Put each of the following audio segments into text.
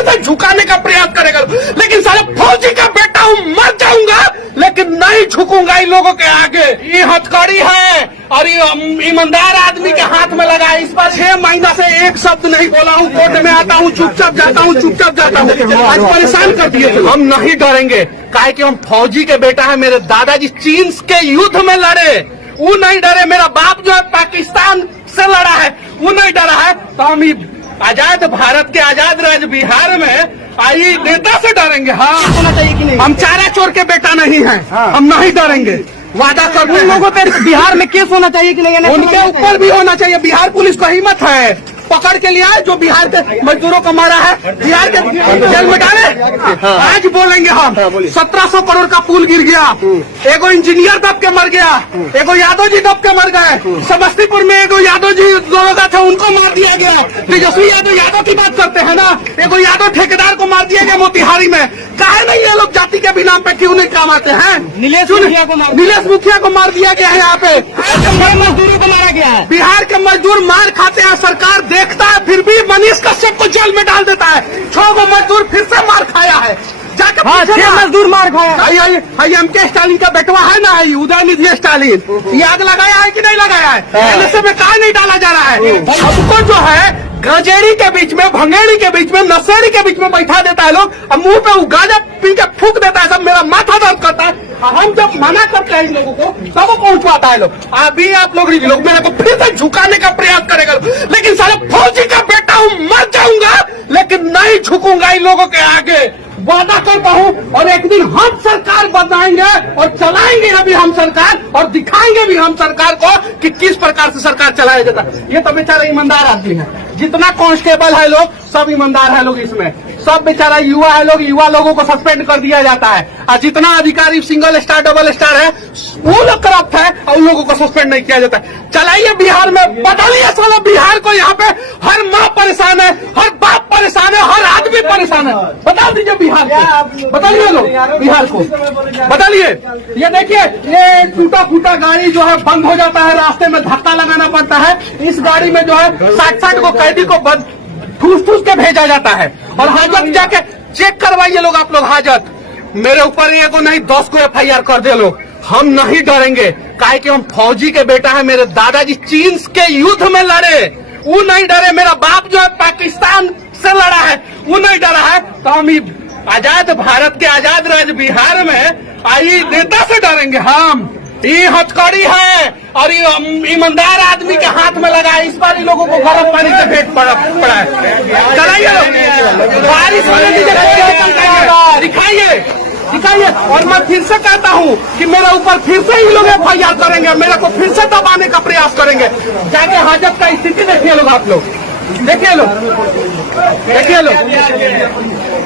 फिर से झुकाने का प्रयास करेगा। लेकिन साले फौजी का बेटा हूँ, मर जाऊंगा लेकिन नहीं झुकूंगा इन लोगों के आगे। ये हथकड़ी है और ये ईमानदार आदमी के हाथ में लगा है। इस बार 6 महीना से एक शब्द नहीं बोला हूँ, कोर्ट में आता हूँ चुपचाप जाता हूँ, चुपचाप जाता हूँ। आज परेशान कर दिए। हम नहीं डरेंगे, काहे कि हम फौजी के बेटा है। मेरे दादाजी चीन के युद्ध में लड़े, वो नहीं डरे। मेरा बाप जो है पाकिस्तान से लड़ा है, वो नहीं डरा है। तो हम आजाद भारत के आजाद राज्य बिहार में आई नेता से डरेंगे? हाँ, होना चाहिए कि नहीं? हम चारा चोर के बेटा नहीं हैं। हम नहीं डरेंगे, वादा करते हैं। लोगों पे बिहार में केस होना चाहिए कि नहीं? उनके ऊपर भी होना चाहिए। बिहार पुलिस को हिम्मत है, पकड़ के लिया है जो बिहार के मजदूरों को मारा है, बिहार के जेल में डाले। आज बोलेंगे हम, 1700 करोड़ का पुल गिर गया, एगो इंजीनियर दब के मर गया, एगो यादव जी दब के मर गए। समस्तीपुर में एगो यादव जी दरोगा थे, उनको मार दिया गया। तेजस्वी यादव की बात करते हैं ना, एगो यादव ठेकेदार को मार दिया गया मोतिहारी में। काहे नहीं ये लोग जाति के भी नाम पे क्यों नहीं काम आते हैं? नीलेश मुखिया को मार दिया गया है। यहाँ पे मजदूरों को मारा गया है। बिहार के मजदूर मार खाते हैं, सरकार देखता है, फिर भी मनीष कश्यप को जेल में डाल देता है। 6 गो मजदूर फिर से मार खाया है। जाके 6 मजदूर मार खाया। एमके स्टालिन का बेटवा है ना, उदयनिधि स्टालिन, ये आग लगाया है कि नहीं लगाया है? एनएसए में कहा नहीं डाला जा रहा है? हमको जो है गंजेड़ी के बीच में, भंगेड़ी के बीच में, नशेड़ी के बीच में बैठा देता है लोग, और मुंह पे गांजा पी के फूक देता है। सब मेरा माथा दर्द करता है। हम जब मना करते हैं इन लोगों को तब वो पहुंचवाता है लोग। अभी आप लोग मेरे को फिर से झुकाने का प्रयास करेगा। लेकिन साले फौजी का बेटा हूँ, मर जाऊंगा लेकिन नहीं झुकूंगा इन लोगों के आगे, वादा करता हूँ। और एक दिन हम सरकार बनाएंगे और चलाएंगे अभी हम सरकार, और दिखाएंगे भी हम सरकार को कि किस प्रकार से सरकार चलाया जाता है। ये तो बेचारा ईमानदार आदमी है। जितना कांस्टेबल है लोग सब ईमानदार है लोग, इसमें सब बेचारा युवा है लोग, युवा लोगों को सस्पेंड कर दिया जाता है। और जितना अधिकारी सिंगल स्टार डबल स्टार है वो लोग करप्ट है और उन लोगों को सस्पेंड नहीं किया जाता है। चलाइए बिहार में, बदलिए साला बिहार को। यहाँ पे हर माँ परेशान है, हर बाप परेशान है, हर आदमी परेशान है। बता दीजिए बिहार को, बदलिए लोग बिहार को, बदलिए। ये देखिए, ये टूटा फूटा गाड़ी जो है बंद हो जाता है, रास्ते में धक्का लगाना पड़ता है। इस गाड़ी में जो है 60 को कैदी को ठूस ठूस के भेजा जाता है। और हाजत जाके चेक करवाइए लोग, आप लोग हाजत। मेरे ऊपर एगो नहीं 10 को FIR कर दे लोग। हम नहीं डरेंगे, काहे कि हम फौजी के बेटा है। मेरे दादाजी चीन के युद्ध में लड़े, वो नहीं डरे। मेरा बाप जो है पाकिस्तान से लड़ा है, वो नहीं डरा है। तो हम आजाद भारत के आजाद राज्य बिहार में आई नेता से डरेंगे? हम ये हथकड़ी है और ये ईमानदार आदमी के हाथ में लगा है। इस बार इन लोगों को गर्म पानी से भेंट पड़ा है। चलाइए लोग, बारिश होने दीजिए, दिखाइए। और मैं फिर से कहता हूँ कि मेरे ऊपर फिर से ही लोग FIR करेंगे, मेरे को फिर से दबाने का प्रयास करेंगे। जाके हाजत का स्थिति देखिए लोग, आप लोग देखिए लो,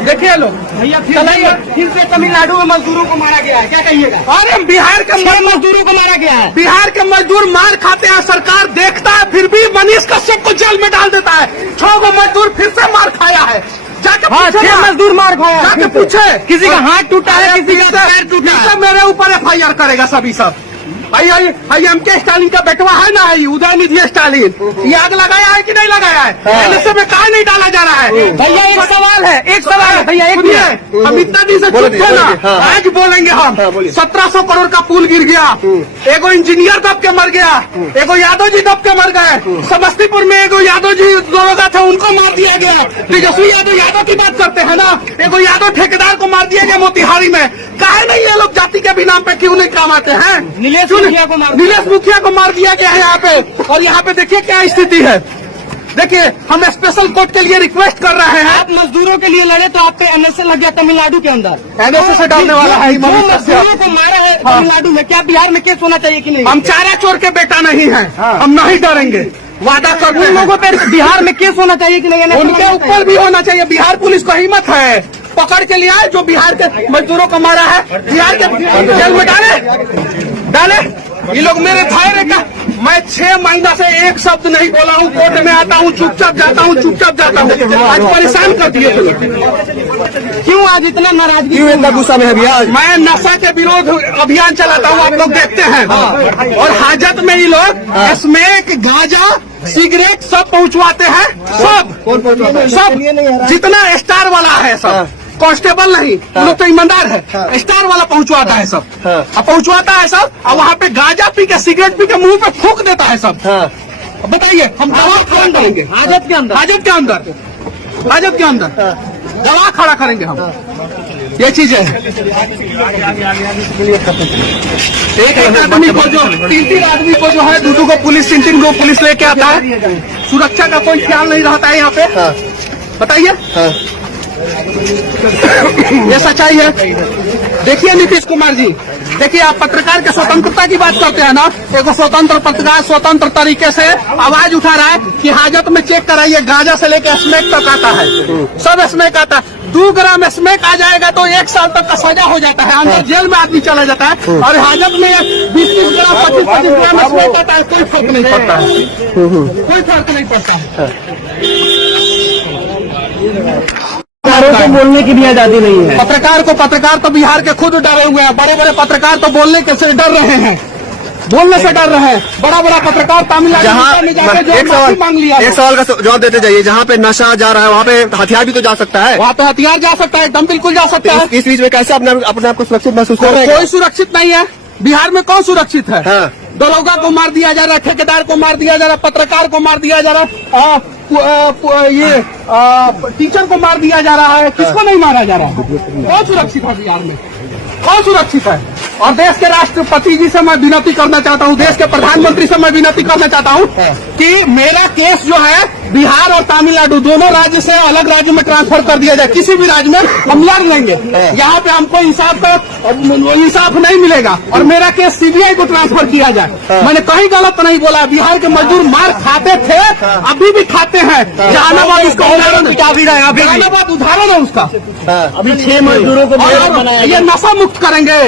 देखिए लो भैया। फिर से तमिलनाडु में मजदूरों को मारा गया है, क्या कहिएगा? अरे बिहार के 6 मजदूरों को मारा गया है। बिहार के मजदूर मार खाते हैं, सरकार देखता है, फिर भी मनीष कश्यप को जेल में डाल देता है। 6 गो मजदूर फिर से मार खाया है। जाके 6 मजदूर मार खाया। जाके पूछे, किसी का हाथ टूटा है, किसी का पैर टूटा है। मेरे ऊपर FIR करेगा सभी सब। एमके स्टालिन का बेटवा है ना, उदयनिधि स्टालिन, ये आग लगाया है कि नहीं लगाया है? एनएसए में कहा नहीं डाला जा रहा है? भैया एक सवाल है भैया, एक मिनट। हम इतना दिन से चुप थे ना, आज बोलेंगे हम। 1700 करोड़ का पुल गिर गया, एगो इंजीनियर दब के मर गया, एगो यादव जी दब के मर गए। समस्तीपुर में एगो यादव जी दरोगा थे, उनको मार दिया गया। तेजस्वी यादव की बात करते हैं ना, एगो यादव ठेकेदार को मार दिया गया मोतिहारी में। काहे नहीं ये लोग जाति के भी नाम पे क्यों नहीं काम आते हैं? नीलेश मुखिया को मार दिया गया है यहाँ पे। और यहाँ पे देखिए क्या स्थिति है। देखिए, हम स्पेशल कोर्ट के लिए रिक्वेस्ट कर रहे हैं। आप मजदूरों के लिए लड़े तो आप पे NSA लग गया तमिलनाडु के अंदर। NSA से डालने वाला है। मजदूरों को मारा है तमिलनाडु में, क्या बिहार में केस होना चाहिए कि नहीं? हम चारा चोर के बेटा नहीं है, हम नहीं डरेंगे, वादा करते हैं। लोगों पे बिहार में केस होना चाहिए कि नहीं? उनके ऊपर भी होना चाहिए। बिहार पुलिस को हिम्मत है, पकड़ के लिया है जो बिहार के मजदूरों को मारा है, बिहार के जेल में डाले। ये लोग मेरे धैर्य का, मैं 6 महीना से एक शब्द नहीं बोला हूँ, कोर्ट में आता हूँ चुपचाप जाता हूँ, चुपचाप जाता हूँ। आज परेशान कर दिए। क्यों आज इतना नाराजगी, क्यों इतना गुस्सा में है भैया? मैं नशा के विरोध अभियान चलाता हूँ, आप लोग देखते हैं। और हाजत में ही लोग स्मैक, गांजा सिगरेट सब पहुंचवाते हैं, सब सब जितना स्टार वाला है सब, कांस्टेबल नहीं, वो लोग तो ईमानदार है, स्टार वाला पहुंचवाता है सब, अब पहुंचवाता है सब, और वहाँ पे गांजा पी के सिगरेट पी के मुंह पे फूंक देता है सब। बताइए हम दवा खड़ा करेंगे हाजत के अंदर, हाजत के अंदर, हाजत के अंदर दवा खड़ा करेंगे हम, ये चीज है। एक आदमी को जो 3 आदमी को जो है दो को पुलिस 3 को पुलिस लेके आता है, सुरक्षा का कोई ख्याल नहीं रहता है यहाँ पे। बताइए ये सच्चाई है। देखिए नीतीश कुमार जी, देखिए आप पत्रकार के स्वतंत्रता की बात करते हैं ना, एक स्वतंत्र पत्रकार स्वतंत्र तरीके से आवाज उठा रहा है कि हाजत में चेक कराइए, गांजा से लेकर स्मैक तक आता है, सब स्मैक आता है। 2 ग्राम स्मैक आ जाएगा तो 1 साल तक का सजा हो जाता है, अंदर जेल में आदमी चला जाता है। और हाजत में 20-20 ग्राम 25-25 ग्राम स्मैक आता है, कोई फर्क नहीं पड़ता है, कोई फर्क नहीं पड़ता है। पत्रकारों को बोलने की भी आजादी नहीं है। पत्रकार तो बिहार के खुद डरे हुए हैं, बड़े बड़े पत्रकार तो बोलने के से डर रहे हैं, बोलने से डर रहे हैं। बड़ा पत्रकार तमिलनाडु में जाके जो माफी मांग लिया। एक सवाल का जवाब देते जाइए, जहाँ पे नशा जा रहा है वहाँ पे हथियार भी तो जा सकता है, वहाँ पे हथियार जा सकता है, एकदम बिल्कुल जा सकता है। इस बीच में कैसे अपने आप को सुरक्षित महसूस कर रहे हैं? कोई सुरक्षित नहीं है बिहार में, कौन सुरक्षित है? हाँ। दरोगा को मार दिया जा रहा है, ठेकेदार को मार दिया जा रहा है, पत्रकार को मार दिया जा रहा है, टीचर को मार दिया जा रहा है, किसको नहीं मारा जा रहा है? कौन सुरक्षित है बिहार में? कौन सुरक्षित है? और देश के राष्ट्रपति जी से मैं विनती करना चाहता हूँ, देश के प्रधानमंत्री से मैं विनती करना चाहता हूँ कि मेरा केस जो है बिहार और तमिलनाडु दोनों राज्य से अलग राज्य में ट्रांसफर कर दिया जाए। किसी भी राज्य में हम लड़ लेंगे, यहाँ पे हमको इंसाफ नहीं मिलेगा, और मेरा केस सीबीआई को ट्रांसफर किया जाए। मैंने कहीं गलत नहीं बोला, बिहार के मजदूर मार खाते थे, अभी भी खाते हैं। जहानाबाद उसका उदाहरण, जहानाबाद उदाहरण है उसका। अभी 6 मजदूरों को ये नशा मुक्त करेंगे,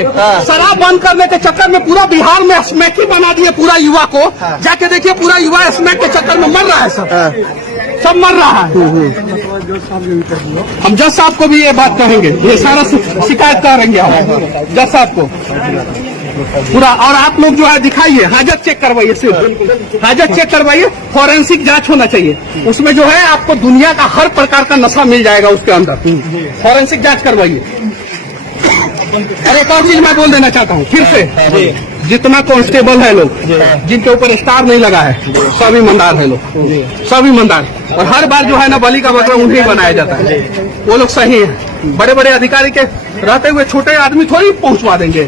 शराब बंद करने के चक्कर में पूरा बिहार में स्मैक ही बना दिए पूरा युवा को। जाके देखिए पूरा युवा स्मैक के चक्कर में मर रहा है, सब मर रहा है। हम जज साहब को भी ये बात कहेंगे, ये सारा शिकायत करेंगे हम जज साहब को पूरा। और आप लोग जो है दिखाइए, हाजत चेक करवाइए, सिर्फ हाजत चेक करवाइए, फॉरेंसिक जांच होना चाहिए उसमें, जो है आपको दुनिया का हर प्रकार का नशा मिल जाएगा उसके अंदर। फॉरेंसिक जांच करवाइए। और एक और चीज मैं बोल देना चाहता हूँ फिर से, जितना कांस्टेबल है लोग जिनके ऊपर स्टार नहीं लगा है, सब ईमानदार है लोग, सब ईमानदार। और हर बार जो है ना बलि का बकरा उन्हें बनाया जाता है, वो लोग सही है। बड़े बड़े अधिकारी के रहते हुए छोटे आदमी थोड़ी पहुंचवा देंगे।